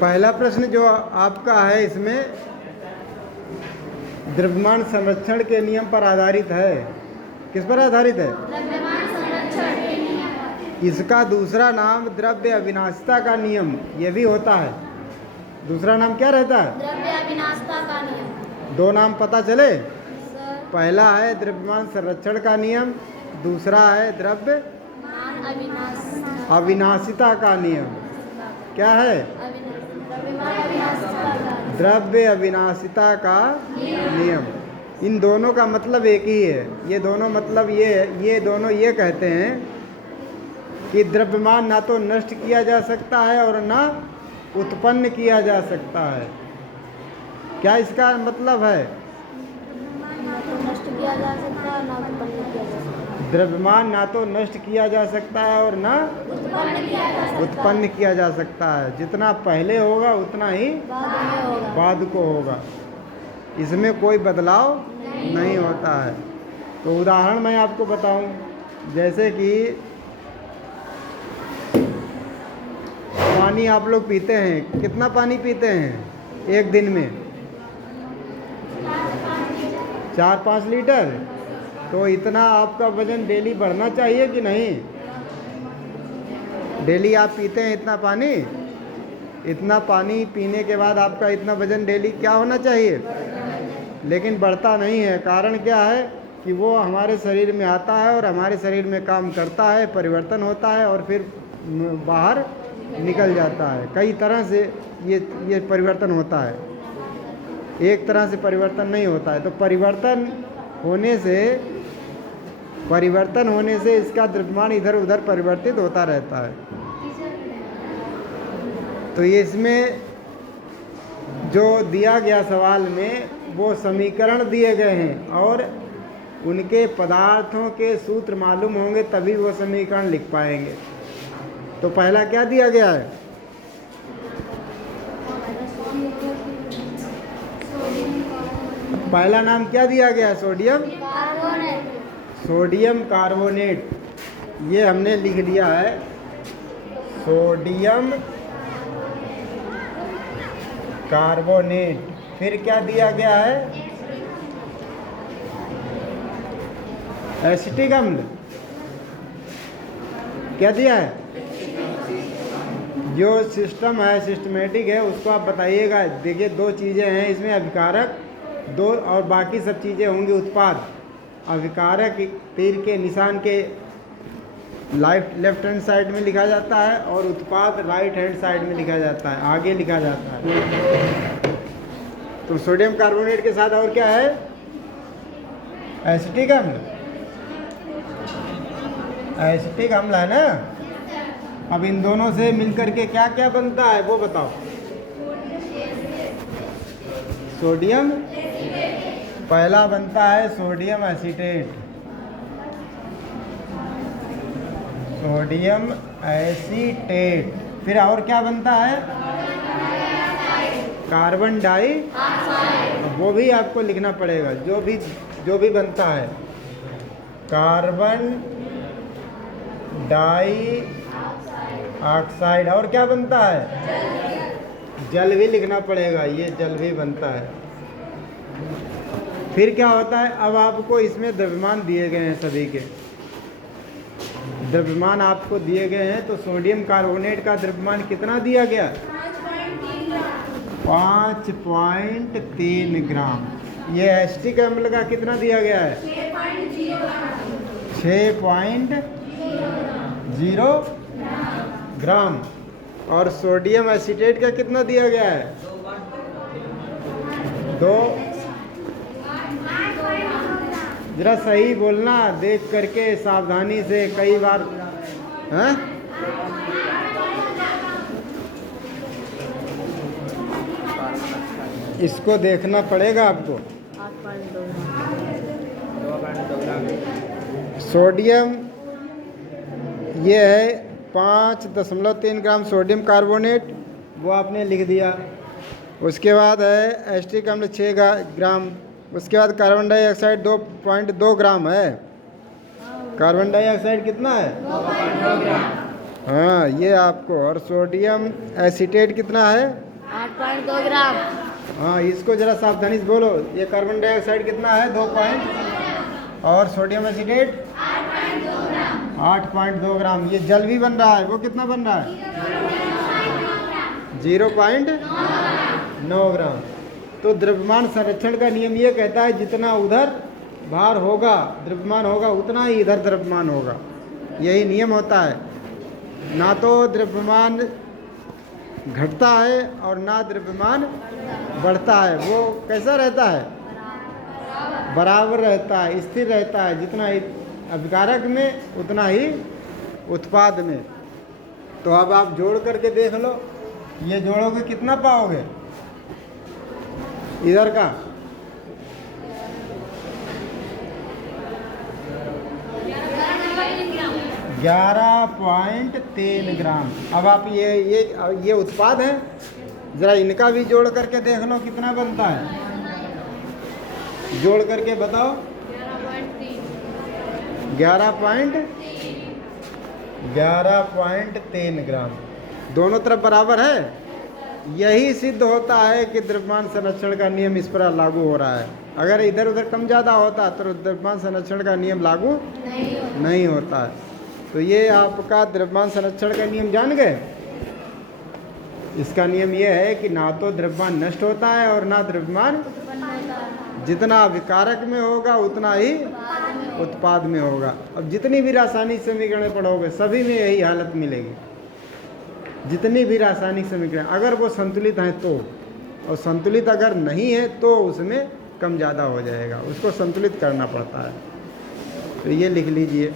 पहला प्रश्न जो आपका है इसमें द्रव्यमान संरक्षण के नियम पर आधारित है। किस पर आधारित है? द्रव्यमान संरक्षण के नियम। इसका दूसरा नाम द्रव्य अविनाशिता का नियम ये भी होता है। दूसरा नाम क्या रहता है? द्रव्य अविनाशिता का नियम। दो नाम पता चले? सर, पहला है द्रव्यमान संरक्षण का नियम, दूसरा है द्रव्य मान अविनाश अविनाशिता का नियम। क्या है? द्रव्यमान अविनाशिता का द्रव्य अविनाशिता का नियम। इन दोनों का मतलब एक ही है। ये दोनों मतलब ये दोनों ये कहते हैं कि द्रव्यमान ना तो नष्ट किया जा सकता है और ना उत्पन्न किया जा सकता है। क्या इसका मतलब है? ना तो नष्ट किया जा सकता है ना उत्पन्न किया जा सकता द्रव्यमान ना तो नष्ट किया जा सकता है और ना है। उत्पन्न किया जा सकता है। जितना पहले होगा उतना ही बाद में होगा। बाद को होगा। इसमें कोई बदलाव नहीं होता है। तो उदाहरण मैं आपको बताऊं, जैसे कि पानी आप लोग पीते हैं, कितना पानी पीते हैं एक दिन में? 4-5 लीटर। तो इतना आपका वजन डेली बढ़ना चाहिए कि नहीं? डेली आप पीते हैं इतना पानी, इतना पानी पीने के बाद आपका इतना वजन डेली क्या होना चाहिए? लेकिन बढ़ता नहीं है। कारण क्या है कि वो हमारे शरीर में आता है और हमारे शरीर में काम करता है, परिवर्तन होता है और फिर बाहर निकल जाता है। कई तरह से ये परिवर्तन होता है, एक तरह से परिवर्तन नहीं होता है। तो परिवर्तन होने से इसका द्रव्यमान इधर उधर परिवर्तित होता रहता है। तो ये इसमें जो दिया गया सवाल में वो समीकरण दिए गए हैं और उनके पदार्थों के सूत्र मालूम होंगे तभी वो समीकरण लिख पाएंगे। तो पहला क्या दिया गया है? पहला नाम क्या दिया गया है? Sodium sodium carbonate. ये हमने लिख लिया है, सोडियम कार्बोनेट। फिर क्या दिया गया है? एसिटिक अम्ल। क्या दिया है? जो सिस्टम है, सिस्टमेटिक है, उसको आप बताइएगा। देखिए दो चीज़ें हैं इसमें, अभिकारक दो और बाकी सब चीज़ें होंगी उत्पाद। अभिकारक तीर के निशान के लेफ्ट हैंड साइड में लिखा जाता है और उत्पाद राइट हैंड साइड में लिखा जाता है, आगे लिखा जाता है। तो सोडियम कार्बोनेट के साथ और क्या है? एसिटिक अम्ल। एसिटिक अम्ल है ना। अब इन दोनों से मिलकर के क्या क्या बनता है वो बताओ। सोडियम, पहला बनता है सोडियम एसीटेट। Sodium acetate. फिर और क्या बनता है? कार्बन डाई, वो भी आपको लिखना पड़ेगा। जो भी बनता है, कार्बन डाई ऑक्साइड। और क्या बनता है? जल भी लिखना पड़ेगा, ये जल भी बनता है। फिर क्या होता है? अब आपको इसमें द्रव्यमान दिए गए हैं, सभी के द्रव्यमान आपको दिए गए हैं। तो सोडियम कार्बोनेट का द्रव्यमान कितना दिया गया? 5.3 ग्राम। ये एसिटिक अम्ल का कितना दिया गया है? 6.0 ग्राम। और सोडियम एसीटेट का कितना दिया गया है? 2। जरा सही बोलना, देख करके सावधानी से। कई बार हैं? इसको देखना पड़ेगा आपको। सोडियम ये है 5.3 ग्राम सोडियम कार्बोनेट, वो आपने लिख दिया। उसके बाद है एसिटिक अम्ल 6 ग्राम। उसके बाद कार्बन डाइऑक्साइड 2.2 ग्राम है। कार्बन डाइऑक्साइड कितना है? हाँ ये आपको, और सोडियम एसीटेट कितना है? 8.2 ग्राम। हाँ इसको ज़रा सावधानी से बोलो। ये कार्बन डाइऑक्साइड कितना है? 2 पॉइंट, और सोडियम एसीटेट 8.2 ग्राम। ये जल भी बन रहा है, वो कितना बन रहा है? 0.9 ग्राम। तो द्रव्यमान संरक्षण का नियम ये कहता है जितना उधर भार होगा, द्रव्यमान होगा, उतना ही इधर द्रव्यमान होगा। यही नियम होता है। ना तो द्रव्यमान घटता है और ना द्रव्यमान बढ़ता है। वो कैसा रहता है? बराबर रहता है, स्थिर रहता है। जितना ही अभिकारक में उतना ही उत्पाद में। तो अब आप जोड़ करके देख लो, ये जोड़ोगे कितना पाओगे इधर का? 11.3 ग्राम। अब आप ये उत्पाद है, ज़रा इनका भी जोड़ करके देख लो कितना बनता है। जोड़ करके बताओ। 11.3 ग्राम। दोनों तरफ बराबर है। यही सिद्ध होता है कि द्रव्यमान संरक्षण का नियम इस पर लागू हो रहा है। अगर इधर उधर कम ज़्यादा होता तो द्रव्यमान संरक्षण का नियम लागू नहीं होता है। तो ये आपका द्रव्यमान संरक्षण का नियम जान गए। इसका नियम ये है कि ना तो द्रव्यमान नष्ट होता है और ना द्रव्यमान, जितना विकारक में होगा उतना ही उत्पाद में होगा। अब जितनी भी रासायनिक समीकरण पढ़ोगे सभी में यही हालत मिलेगी। जितनी भी रासायनिक समीकरण अगर वो संतुलित हैं तो, और संतुलित अगर नहीं है तो उसमें कम ज़्यादा हो जाएगा। उसको संतुलित करना पड़ता है। तो ये लिख लीजिए।